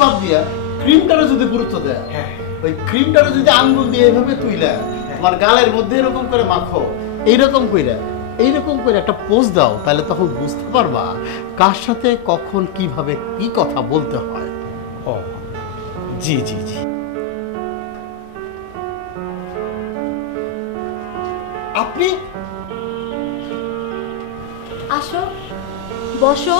বাদ দিয়া ক্রিমটারও যদি গুরুত্ব দেয়, ওই ক্রিমটারও যদি আঙ্গুল দিয়ে এভাবে তুইলা তোমার গালের মধ্যে এরকম করে মাখো, এইরকম করে একটা পোজ দাও, তাহলে তখন বুঝতে পারবা কার সাথে কখন কিভাবে কি কথা বলতে হয়। ও জি জি জি। আপনি আসো, বসো।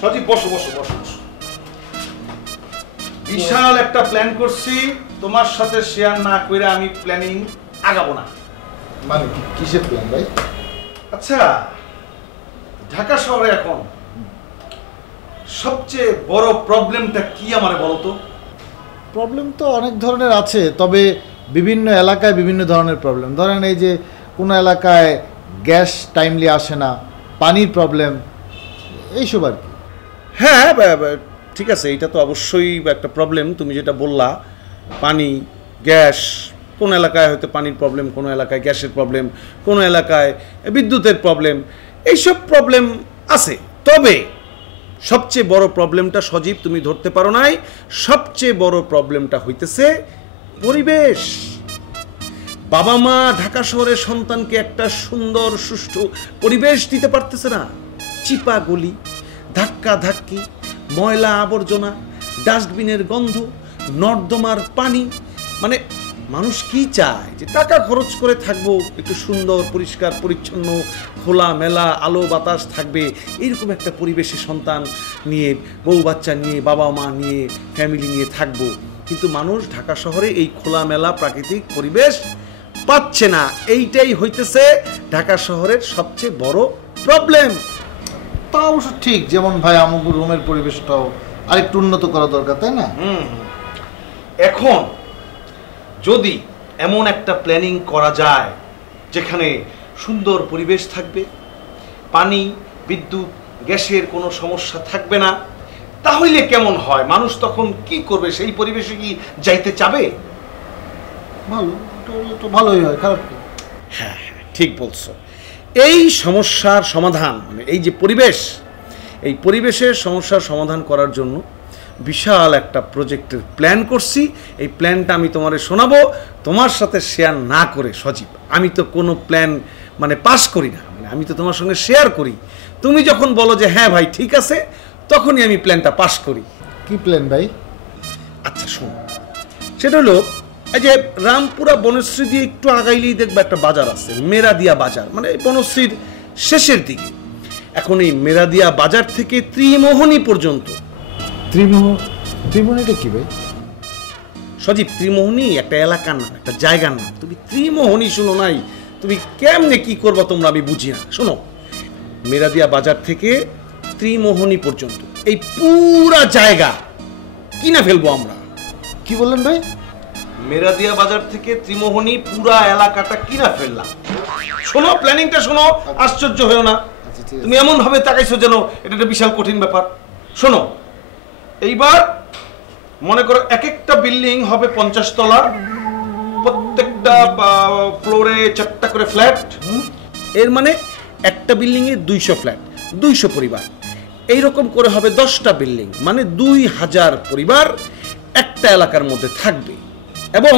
সজীব বসো বসো বসো বসো। বিশাল একটা প্ল্যান করছি, তোমার সাথে শেয়ার না করে আমি প্ল্যানিং আগাবো না। মানে কিসের প্ল্যান ভাই? আচ্ছা, ঢাকা শহরে এখন সবচেয়ে বড় প্রবলেমটা কি আমারে বলো তো? প্রবলেম তো অনেক ধরনের আছে, তবে বিভিন্ন এলাকায় বিভিন্ন ধরনের প্রবলেম। ধরেন এই যে কোনো এলাকায় গ্যাস টাইমলি আসে না, পানির প্রবলেম, এইসব আর কি। হ্যাঁ ঠিক আছে, এটা তো অবশ্যই একটা প্রবলেম। তুমি যেটা বললা, পানি, গ্যাস, কোন এলাকায় হয়তো পানির প্রবলেম, কোনো এলাকায় গ্যাসের প্রবলেম, কোনো এলাকায় বিদ্যুতের প্রবলেম, এইসব প্রবলেম আছে। তবে সবচেয়ে বড় প্রবলেমটা সজীব তুমি ধরতে পারো নাই, সবচেয়ে বড় প্রবলেমটা হইতেছে পরিবেশ। বাবা মা ঢাকা শহরের সন্তানকে একটা সুন্দর সুষ্ঠু পরিবেশ দিতে পারতেছে না। চিপা গলি, ধাক্কা ধাক্কি, ময়লা আবর্জনা, ডাস্টবিনের গন্ধ, নর্দমার পানি, মানে মানুষ কি চায় যে টাকা খরচ করে থাকবো, একটু সুন্দর পরিষ্কার পরিচ্ছন্ন খোলা মেলা আলো বাতাস থাকবে, এইরকম একটা পরিবেশে সন্তান নিয়ে, বউ বাচ্চা নিয়ে, বাবা মা নিয়ে, ফ্যামিলি নিয়ে থাকবো। কিন্তু মানুষ ঢাকা শহরে এই খোলা মেলা প্রাকৃতিক পরিবেশ পাচ্ছে না। এইটাই হইতেছে ঢাকা শহরের সবচেয়ে বড় প্রবলেম। তা অবশ্য ঠিক, যেমন ভাই আমগুর রুমের পরিবেশটাও আরেকটু উন্নত করা দরকার, তাই না? এখন যদি এমন একটা প্ল্যানিং করা যায় যেখানে সুন্দর পরিবেশ থাকবে, পানি, বিদ্যুৎ, গ্যাসের কোনো সমস্যা থাকবে না, তাহলে কেমন হয়? মানুষ তখন কি করবে? সেই পরিবেশে কি যাইতে চাবে? ভালো, ওটা হলে তো ভালোই হয়, খারাপ কি? হ্যাঁ হ্যাঁ, ঠিক বলছো। এই সমস্যার সমাধান, মানে এই যে পরিবেশ, এই পরিবেশের সমস্যার সমাধান করার জন্য বিশাল একটা প্রজেক্টের প্ল্যান করছি। এই প্ল্যানটা আমি তোমারে শোনাবো, তোমার সাথে শেয়ার না করে সজীব আমি তো কোনো প্ল্যান মানে পাস করি না, মানে আমি তো তোমার সঙ্গে শেয়ার করি। তুমি যখন বলো যে হ্যাঁ ভাই ঠিক আছে, তখনই আমি প্ল্যানটা পাস করি। কি প্ল্যান ভাই? আচ্ছা শোনো, সেটা হলো এই যে রামপুরা বনশ্রী দিয়ে একটু আগাইলেই দেখবে একটা বাজার আছে, মেরাদিয়া বাজার, মানে বনশ্রীর শেষের দিকে। এখন এই মেরাদিয়া বাজার থেকে ত্রিমোহনী পর্যন্ত। ত্রিমোহনীটা কি ভাই? সজীব, ত্রিমোহনী একটা এলাকার নাম, একটা জায়গার নাম। তুমি ত্রিমোহনী শুনো নাই? তুমি কেমনে কি করবো তোমরা, আমি বুঝি না। শোনো, মেরাদিয়া বাজার থেকে ত্রিমোহনী পর্যন্ত এই পুরা জায়গা কিনা ফেলবো আমরা। কি বললেন ভাই? মেরাদিয়া বাজার থেকে ত্রিমোহনী পুরা এলাকাটা কিনা ফেললাম। শোনো প্ল্যানিংটা শোনো, আশ্চর্য হয়েও না। তুমি এমন ভাবে তাকাইছো যেন এটা একটা বিশাল কঠিন ব্যাপার। শোনো, এইবার মনে করো এক একটা বিল্ডিং হবে 50 তলা, প্রত্যেকটা ফ্লোরে 4টা করে ফ্ল্যাট। এর মানে একটা বিল্ডিং এ 200 ফ্ল্যাট, 200 পরিবার, এইরকম করে হবে 10টা বিল্ডিং, মানে 2000 পরিবার একটা এলাকার মধ্যে থাকবে। এবং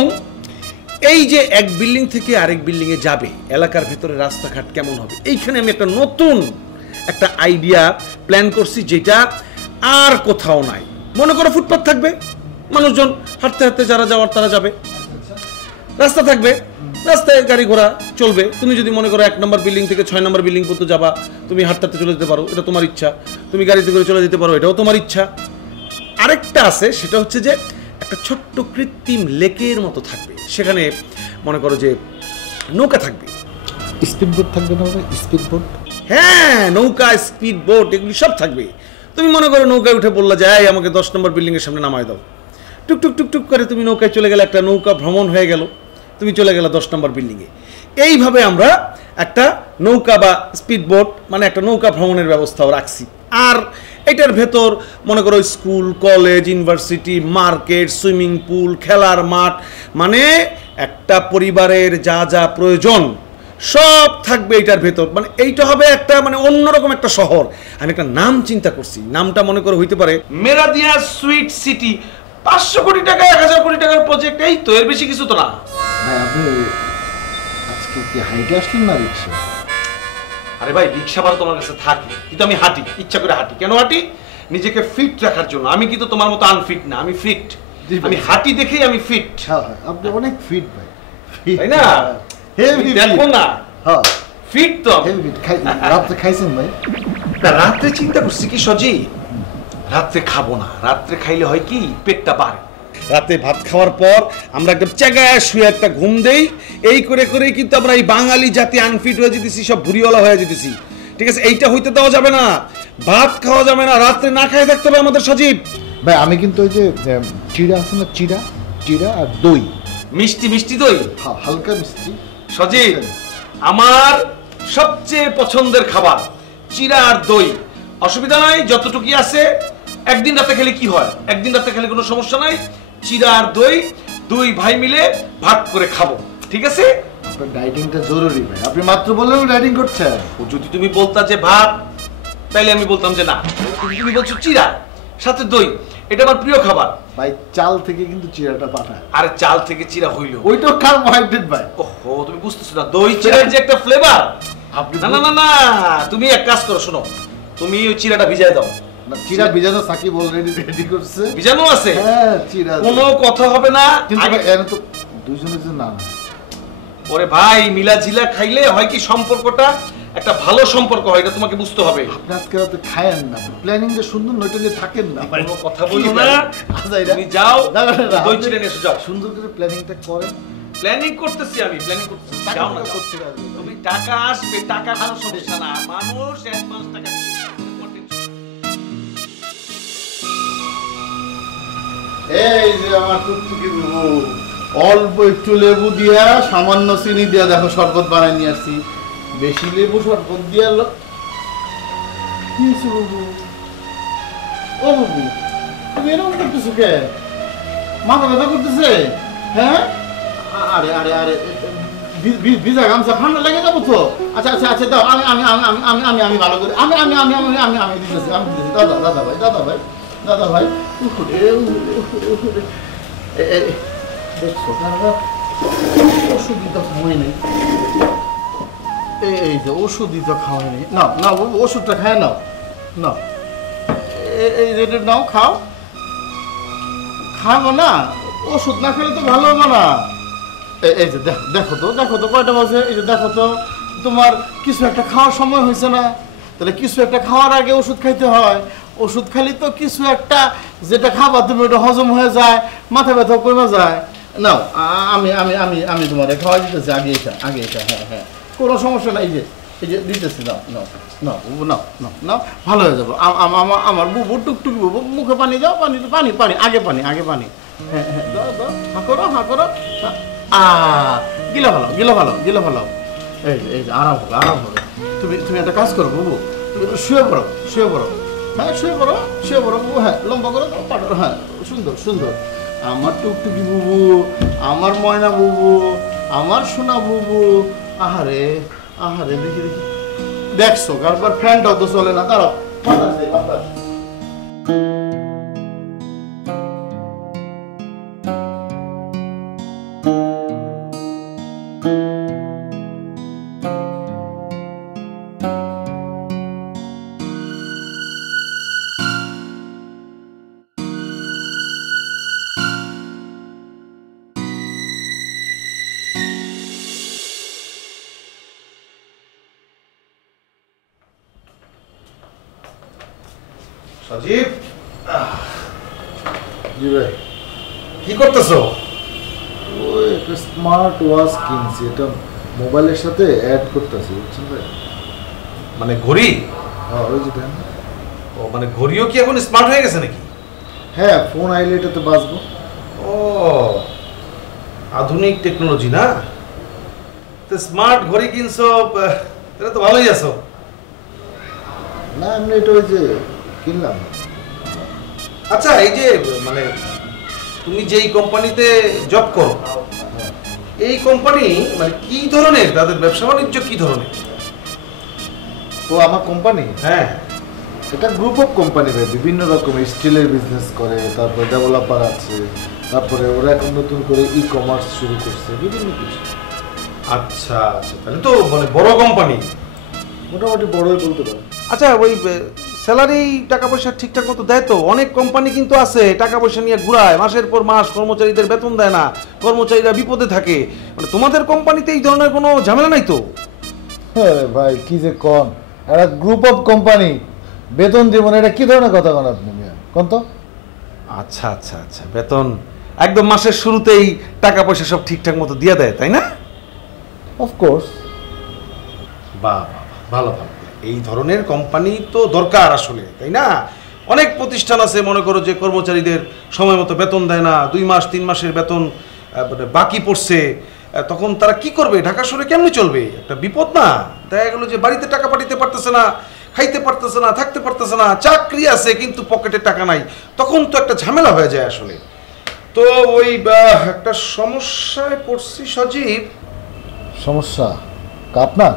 এই যে এক বিল্ডিং থেকে আরেক বিল্ডিং এ যাবে, এলাকার ভেতরে রাস্তাঘাট কেমন হবে, এইখানে আমি একটা নতুন একটা আইডিয়া প্ল্যান করছি, যেটা আর কোথাও নাই। মনে করো ফুটপাথ থাকবে, মানুষজন হাঁটতে হাঁটতে যারা যাওয়ার তারা যাবে, রাস্তা থাকবে, রাস্তায় গাড়ি ঘোড়া চলবে। তুমি যদি মনে করো 1 নম্বর বিল্ডিং থেকে 6 নম্বর বিল্ডিং পর্যন্ত যাবা, তুমি হাঁটতে হাঁটতে চলে যেতে পারো, এটা তোমার ইচ্ছা। তুমি গাড়িতে করে চলে যেতে পারো, এটাও তোমার ইচ্ছা। আরেকটা আছে, সেটা হচ্ছে যে একটা ছোট্ট কৃত্রিম লেকের মতো থাকবে, সেখানে মনে করো যে নৌকা থাকবে। স্পিড বোট থাকবে না ভাই? Speed boat? হ্যাঁ, নৌকা, স্পিড বোট, এগুলি সব থাকবে। তুমি মনে করো নৌকায় উঠে বললা যে আমাকে 10 নম্বর বিল্ডিং এর সামনে নামায় দাও, টুকটুক টুকটুক করে তুমি নৌকায় চলে গেলে, একটা নৌকা ভ্রমণ হয়ে গেল, তুমি চলে গেলে 10 নম্বর বিল্ডিংয়ে। এইভাবে আমরা একটা নৌকা বা স্পিড বোট, মানে একটা নৌকা ভ্রমণের ব্যবস্থাও রাখছি। আর এটার ভেতর মনে করো school, college, university, market, swimming pool, খেলার মাঠ, মানে একটা পরিবারের যা যা প্রয়োজন সব থাকবে এটার ভেতর, মানে এইটা হবে একটা মানে অন্যরকম একটা শহর। আমি একটা নাম চিন্তা করছি, নামটা মনে করে হইতে পারে মেরাদিয়া সুইট সিটি। 500 কোটি টাকা 1000 কোটি টাকার প্রজেক্ট, এই তো, এর বেশি কিছু তো না। ভাই আপনি আজকে কি হাইটে আসলেন না রিক্সা? আরে ভাই রিক্সা ভাড়া তোমার কাছে থাকে, কিন্তু আমি হাঁটি, ইচ্ছা করে হাঁটি। কেন হাঁটি? নিজেকে ফিট রাখার জন্য। আমি কিন্তু তোমার মতো আনফিট না, আমি ফিট। আমি হাঁটি দেখেই আমি ফিট। হ্যাঁ আপনি অনেক ফিট ভাই, তাই না? হেভি দেখো না, হ্যাঁ ফিট তো। Heavy fit. রাতে খাইছেন ভাই? রাত্রে চিন্তা করছি কি সজি, রাত্রে খাবো না। রাত্রে খাইলে হয় কি, পেটটা বাড়ে। রাতে ভাত খাওয়ার পর আমরা একদম চেগায় শুয়ে একটা ঘুম দেই। এই করে করেই কিন্তু আমরা এই বাঙালি জাতি আনফিট হয়ে যেতেছি, সব ভুড়িওয়ালা হয়ে যেতেছি। ঠিক আছে, এইটা হইতে দেওয়া যাবে না। ভাত খাওয়া যাবে না, রাত্রে না খাই থাকতে হবে আমাদের সজীব। ভাই আমি কিন্তু ওই যে চিড়া আছে না, চিড়া চিড়া আর দই, মিষ্টি মিষ্টি দই, হালকা মিষ্টি। সজীব আমার সবচেয়ে পছন্দের খাবার চিড়া আর দই। অসুবিধা নাই, যতটুকু আছে। একদিন রাতে খেলে কি হয়, একদিন রাতে খেলে কোনো সমস্যা নাই। চিড়া আর দই, দুই ভাই মিলে ভাগ করে খাবো, ঠিক আছে? আপনার ডাইটিংটা জরুরি ভাই, আপনি মাত্র বললেন ডাইটিং করছেন। ও যদি তুমি বলতা যে ভাত, তাইলে আমি বলতাম যে না। তুমি বলছো চিড়া সাথে দই, এটা আমার প্রিয় খাবার। ভাই চাল থেকে কিন্তু চিড়াটা পাঠায়। আরে চাল থেকে চিড়া হইলো, ওইটাও কার্বোহাইড্রেট ভাই। ওহো তুমি বুঝতেছো না, দই চিড়ার যে একটা ফ্লেভার। আপনি না না না না, তুমি এক কাজ করো, শোনো, তুমি ওই চিড়াটা ভিজায় দাও। চিড়া ভিজানো সাকিব অলরেডি রেডি করছে। ভিজানো আছে? হ্যাঁ চিড়া। কোনো কথা হবে না। কিন্তু আগে- এর তো দুইজনের জন্য না। ওরে ভাই, মিলা ঝিলা খাইলে হয় কি, সম্পর্কটা একটা ভালো সম্পর্ক হয়, এটা তোমাকে বুঝতে হবে। আপনি আজকে রাতে খায়েন না, প্ল্যানিং যে সুন্দর নইটা নিয়ে থাকেন না ভাই। কোনো কথা বলো না, তুমি যাও দই চিড়ে নিয়ে এসো, যাও। সুন্দর করে প্ল্যানিংটা করেন। প্ল্যানিং করতেছি আমি, প্ল্যানিং করতেছি। যাও না, যাও। তুমি টাকা আসবে, টাকা কোনো সমস্যা না। মানুষ অ্যাডভান্স টাকা দিবে। এই যে আমার টুকটুকি বাবু, অল্প একটু লেবু দিয়া সামান্য চিনি দিয়া দেখো শরবত বানাই নিয়ে আসছি। বেশি লেবু শরবত দিয়া কি হয়েছে বাবু? ও বাবু, তুমি এরকম করতেছো কে? মাথা ব্যথা করতেছে? হ্যাঁ, আরে আরে আরে, ভিজা গামছা ঠান্ডা লেগে যাবো তো। আচ্ছা আচ্ছা আচ্ছা, দাও, আমি আমি আমি আমি আমি আমি ভালো করে আমি আমি আমি আমি আমি আমি দিতেছি, আমি দিতেছি। দাদা দাদা ভাই, দাদা ভাই, দাদা ভাই, দেখছো ওষুধ দিতে খাওয়াই নাই। এই যে ওষুধ দিতে খাওয়াই নাই। না না বাবু, ওষুধটা খায় নাও, নাও, এই রেটে নাও, খাও। খাবো না, ওষুধ না খেলে তো ভালো হবে না। এই যে দেখো তো, দেখো তো কয়টা বাজে, এই যে দেখো তো, তোমার কিছু একটা খাওয়ার সময় হয়েছে না? তাহলে কিছু একটা খাওয়ার আগে ওষুধ খাইতে হয়। ওষুধ খালি তো কিছু একটা যেটা খাবা তুমি ওটা হজম হয়ে যায়, মাথা ব্যথা কমে যায়। নাও, আমি আমি আমি আমি তোমার খাওয়া দিতেছি, আগে এটা, আগে এটা। হ্যাঁ হ্যাঁ, কোনো সমস্যা নাই, এই যে দিতেছি, নাও নাও নাও বুবু, নাও নাও নাও, ভালো হয়ে যাবো। আমার বুবু, টুকটুকি বুবু, মুখে পানি দাও, পানি পানি পানি, আগে পানি, আগে পানি। হ্যাঁ হ্যাঁ, দাও দাও, হা করো, হা করো। গিলে ভালো, গিলে ভালো, গিলে ভালো। এই যে আরাম হবে, আরাম হবে। তুমি তুমি একটা কাজ করো বুবু, তুমি শুয়ে পড়ো, শুয়ে পড়ো। হ্যাঁ শুয়ে পড়ো, শুয়ে পড়ো বুবু। হ্যাঁ লম্বা করে দাও পাটো। হ্যাঁ সুন্দর সুন্দর, আমার টুকটুকি বুবু, আমার ময়না বুবু, আমার সোনা বুবু। আহারে আহারে, দেখি দেখি, দেখছো কারবার ফ্যানটাও তো চলে না। দাঁড়াও, বাতাস দেই, বাতাস। সজীব, জি ভাই। কি করতেছো? ওই একটা স্মার্ট ওয়াচ কিনছি, এটা মোবাইলের সাথে অ্যাড করতেছি, বুঝছেন ভাই? মানে ঘড়ি? হ্যাঁ ওই যে দেন। ও মানে ঘড়িও কি এখন স্মার্ট হয়ে গেছে নাকি? হ্যাঁ ফোন আইলে এটাতে বাঁচবো। ও আধুনিক টেকনোলজি না? তো স্মার্ট ঘড়ি কিনছো, তাহলে তো ভালোই আছো। না এমনি এটা ওই যে কিনলাম। আচ্ছা, এই যে মানে তুমি যেই কোম্পানিতে জব করো, এই কোম্পানি মানে কি ধরনের, তাদের ব্যবসা বাণিজ্য কি ধরনের? তো আমার কোম্পানি, হ্যাঁ, এটা গ্রুপ অফ কোম্পানি ভাই, বিভিন্ন রকমের স্টিলের বিজনেস করে, তারপরে ডেভেলপার আছে, তারপরে ওরা এখন নতুন করে ই কমার্স শুরু করছে, বিভিন্ন কিছু। আচ্ছা আচ্ছা, তাহলে তো মানে বড় কোম্পানি, মোটামুটি বড়ই বলতে পারে। আচ্ছা ওই স্যালারি টাকা পয়সা ঠিকঠাক মতো দেয় তো? অনেক কোম্পানি কিন্তু আছে টাকা পয়সা নিয়ে ঘুরায়, মাসের পর মাস কর্মচারীদের বেতন দেয় না, কর্মচারীরা বিপদে থাকে। মানে তোমাদের কোম্পানিতে এই ধরনের কোনো ঝামেলা নাই তো? হ্যাঁ ভাই, কি যে কন, একটা গ্রুপ অফ কোম্পানি বেতন দিব না, এটা কি ধরনের কথা কন আপনি মিয়া, কোন তো? আচ্ছা আচ্ছা আচ্ছা, বেতন একদম মাসের শুরুতেই টাকা পয়সা সব ঠিকঠাক মতো দিয়ে দেয়, তাই না? অফকোর্স। বাহ, ভালো ভালো, এই ধরনের কোম্পানি তো দরকার আসলে, তাই না? অনেক প্রতিষ্ঠান আছে মনে করো যে কর্মচারীদের সময় মতো বেতন দেয় না, 2 মাস 3 মাসের বেতন মানে বাকি পড়ছে, তখন তারা কি করবে? ঢাকা শহরে কেমনে চলবে? একটা বিপদ না? দেখা গেল যে বাড়িতে টাকা পাঠাতে পারতেছে না, খাইতে পারতেছে না, থাকতে পারতেছে না, চাকরি আছে কিন্তু পকেটে টাকা নাই, তখন তো একটা ঝামেলা হয়ে যায় আসলে। তো ওই একটা সমস্যায় পড়ছি সজীব। সমস্যা আপনার?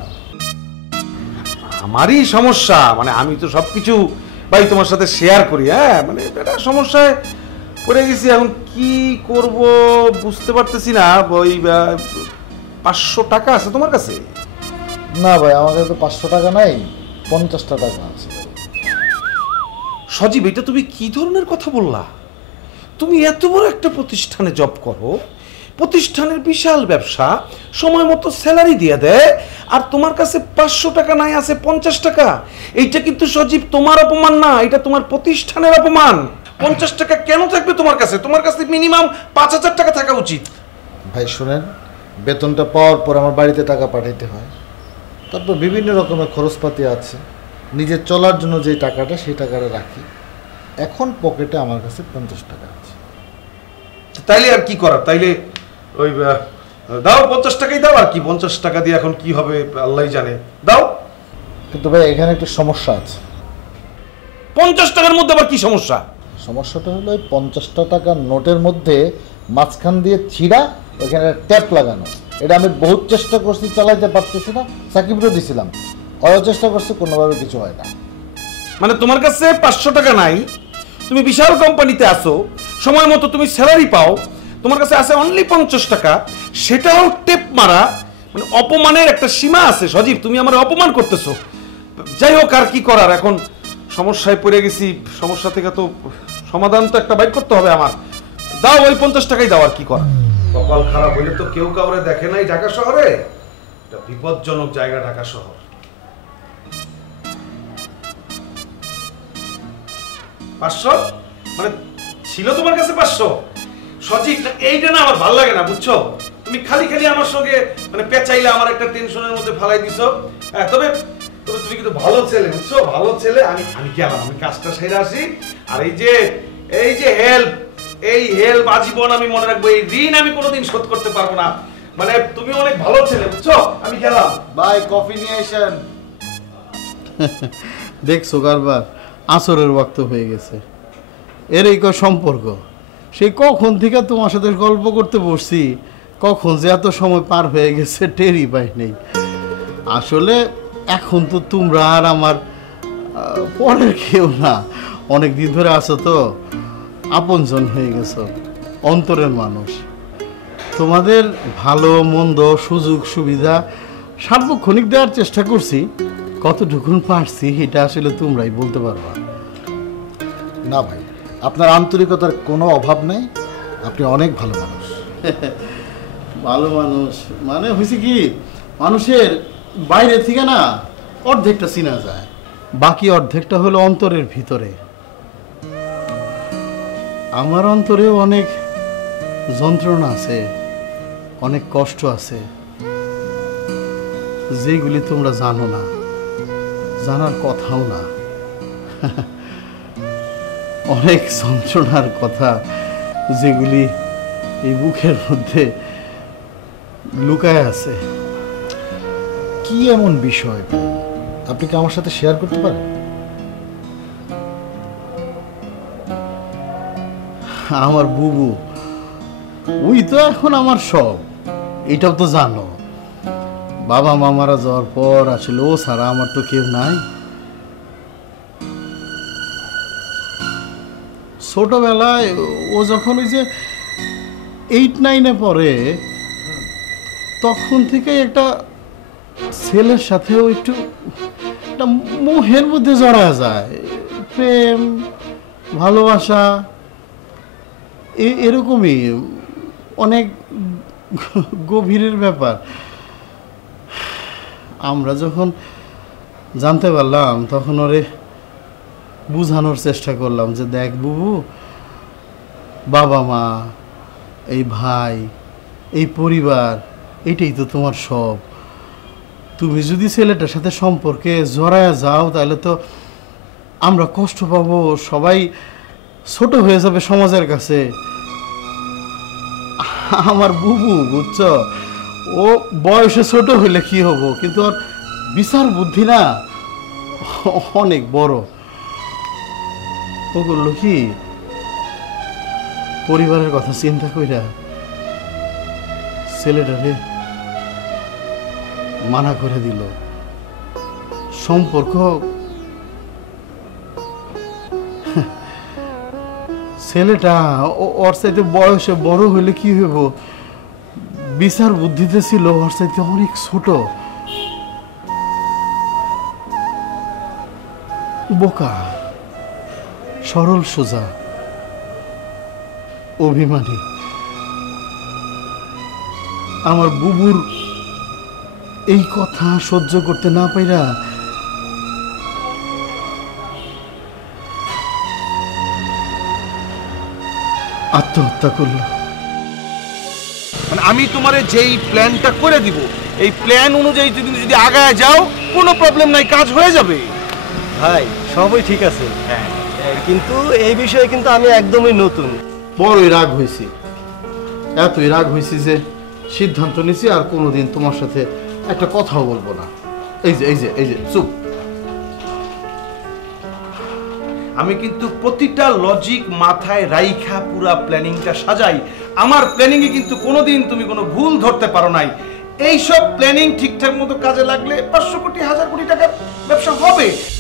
আমারই সমস্যা, মানে আমি তো সবকিছু ভাই তোমার সাথে শেয়ার করি। হ্যাঁ, মানে একটা সমস্যায় পড়ে গেছি, এখন কি করব বুঝতে পারতেছি না। ওই 500 টাকা আছে তোমার কাছে? না ভাই, আমার কাছে তো 500 টাকা নাই, 50টা টাকা আছে। সজীব, এটা তুমি কি ধরনের কথা বললা? তুমি এত বড় একটা প্রতিষ্ঠানে জব করো, প্রতিষ্ঠানের বিশাল ব্যবসা, সময় মতো স্যালারি দিয়ে দেয়, আর তোমার কাছে 500 টাকা নাই, আছে 50 টাকা। এইটা কিন্তু সজীব তোমার অপমান না, এটা তোমার প্রতিষ্ঠানের অপমান। 50 টাকা কেন থাকবে তোমার কাছে? তোমার কাছে মিনিমাম 5000 টাকা থাকা উচিত। ভাই শুনেন, বেতনটা পাওয়ার পর আমার বাড়িতে টাকা পাঠাইতে হয়, তারপর বিভিন্ন রকমের খরচপাতি আছে, নিজের চলার জন্য যে টাকাটা সেই টাকাটা রাখি। এখন পকেটে আমার কাছে 50 টাকা আছে। তাইলে আর কি করার? তাইলে ওই দাও, 50 টাকাই দাও। আর কি 50 টাকা দিয়ে এখন কি হবে আল্লাহই জানে, দাও। কিন্তু ভাই এখানে একটু সমস্যা আছে। 50 টাকার মধ্যে আবার কি সমস্যা? সমস্যাটা হলো ওই 50টা টাকার নোটের মধ্যে মাঝখান দিয়ে ছিঁড়া ওইখানে ট্যাপ লাগানো। এটা আমি বহুত চেষ্টা করছি, চালাইতে পারতেছি না, সাকিবরও দিছিলাম, ওরাও চেষ্টা করছে, কোনোভাবে কিছু হয় না। মানে তোমার কাছে 500 টাকা নাই, তুমি বিশাল কোম্পানিতে আসো, সময় মতো তুমি স্যালারি পাও, তোমার কাছে আছে অনলি 50 টাকা, সেটাও টেপ মারা। মানে অপমানের একটা সীমা আছে সজীব, তুমি আমার অপমান করতেছো। যাই হোক, আর কি করার, এখন সমস্যায় পড়ে গেছি, সমস্যা থেকে তো সমাধান তো একটা বাইর করতে হবে আমার। দাও, ওই 50 টাকাই দাও, আর কি করা। কপাল খারাপ হইলে তো কেউ কাউরে দেখে নাই ঢাকা শহরে, এটা বিপজ্জনক জায়গা ঢাকা শহর। 500 মানে ছিল তোমার কাছে 500? সজীব, এইটা না আমার ভালো লাগে না, বুঝছো? তুমি খালি খালি আমার সঙ্গে মানে পেঁচাইলে আমার একটা টেনশনের মধ্যে ফালাই দিছো। হ্যাঁ, তবে তবে তুমি কিন্তু ভালো ছেলে, বুঝছো? ভালো ছেলে। আমি গেলাম, আমি কাজটা সেরে আসি। আর এই যে হেল্প আজীবন আমি মনে রাখবো, এই ঋণ আমি কোনোদিন শোধ করতে পারবো না। মানে তুমি অনেক ভালো ছেলে, বুঝছো? আমি গেলাম। ভাই কফি নিয়ে আসেন। দেখছো কারবার, আসরের ওয়াক্ত হয়ে গেছে। এর এই সম্পর্ক, সেই কখন থেকে তোমার সাথে গল্প করতে বসছি, কখন যে এত সময় পার হয়ে গেছে টেরই পাই নেই। আসলে এখন তো তোমরা আর আমার পরের কেউ না, অনেক দিন ধরে আছো তো, আপনজন হয়ে গেছো, অন্তরের মানুষ। তোমাদের ভালো মন্দ সুযোগ সুবিধা সার্বক্ষণিক দেওয়ার চেষ্টা করছি, কতটুকুন পারছি এটা আসলে তোমরাই বলতে পারবা। না ভাই, আপনার আন্তরিকতার কোনো অভাব নেই, আপনি অনেক ভালো মানুষ। ভালো মানুষ মানে হয়েছে কি, মানুষের বাইরে থেকে না অর্ধেকটা চিনা যায়, বাকি অর্ধেকটা হলো অন্তরের ভিতরে। আমার অন্তরেও অনেক যন্ত্রণা আছে, অনেক কষ্ট আছে, যেগুলি তোমরা জানো না, জানার কথাও না। অনেক যন্ত্রণার কথা যেগুলি এই বুকের মধ্যে লুকায় আছে। কি এমন বিষয় আপনি কি আমার সাথে শেয়ার করতে পারেন? আমার বুবু, ওই তো এখন আমার সব। এটাও তো জানো বাবা মা মারা যাওয়ার পর আসলে ও ছাড়া আমার তো কেউ নাই। ছোটবেলায় ও যখন ওই যে 8-9-এ পড়ে তখন থেকে একটা ছেলের সাথে ও একটু একটা মোহের মধ্যে জড়া যায়, প্রেম ভালোবাসা এরকমই অনেক গভীরের ব্যাপার। আমরা যখন জানতে পারলাম তখন ওরে বুঝানোর চেষ্টা করলাম যে দেখ বুবু, বাবা মা, এই ভাই, এই পরিবার, এইটাই তো তোমার সব। তুমি যদি ছেলেটার সাথে সম্পর্কে জড়ায়া যাও তাহলে তো আমরা কষ্ট পাবো, সবাই ছোট হয়ে যাবে সমাজের কাছে। আমার বুবু বুঝছো, ও বয়সে ছোট হইলে কি হবো, কিন্তু ওর বিচার বুদ্ধি না অনেক বড়। ও করলো কি পরিবারের কথা চিন্তা কইরা ছেলেটারে মানা করে দিল। সম্পর্ক ছেলেটা ওর চাইতে বয়সে বড় হইলে কি হইব, বিচার বুদ্ধিতে ছিল ওর চাইতে অনেক ছোট। বোকা, সরল সোজা, অভিমানী। আমার বুবুর এই কথা সহ্য করতে না পাইরা আত্মহত্যা করল। মানে আমি তোমারে যেই প্ল্যানটা করে দিব, এই প্ল্যান অনুযায়ী যদি আগায় যাও কোনো প্রবলেম নাই, কাজ হয়ে যাবে। ভাই সবই ঠিক আছে, কিন্তু এই বিষয়ে কিন্তু আমি একদমই নতুন। বড়ই রাগ হয়েছি, এতই রাগ হয়েছি যে সিদ্ধান্ত নিছি আর কোনোদিন তোমার সাথে একটা কথাও বলবো না। এই যে এই যে এই যে চুপ। আমি কিন্তু প্রতিটা লজিক মাথায় রাইখা পুরা প্ল্যানিংটা সাজাই। আমার প্ল্যানিংয়ে কিন্তু কোনোদিন তুমি কোনো ভুল ধরতে পারো নাই। এইসব প্ল্যানিং ঠিকঠাক মতো কাজে লাগলে 500 কোটি 1000 কোটি টাকার ব্যবসা হবে।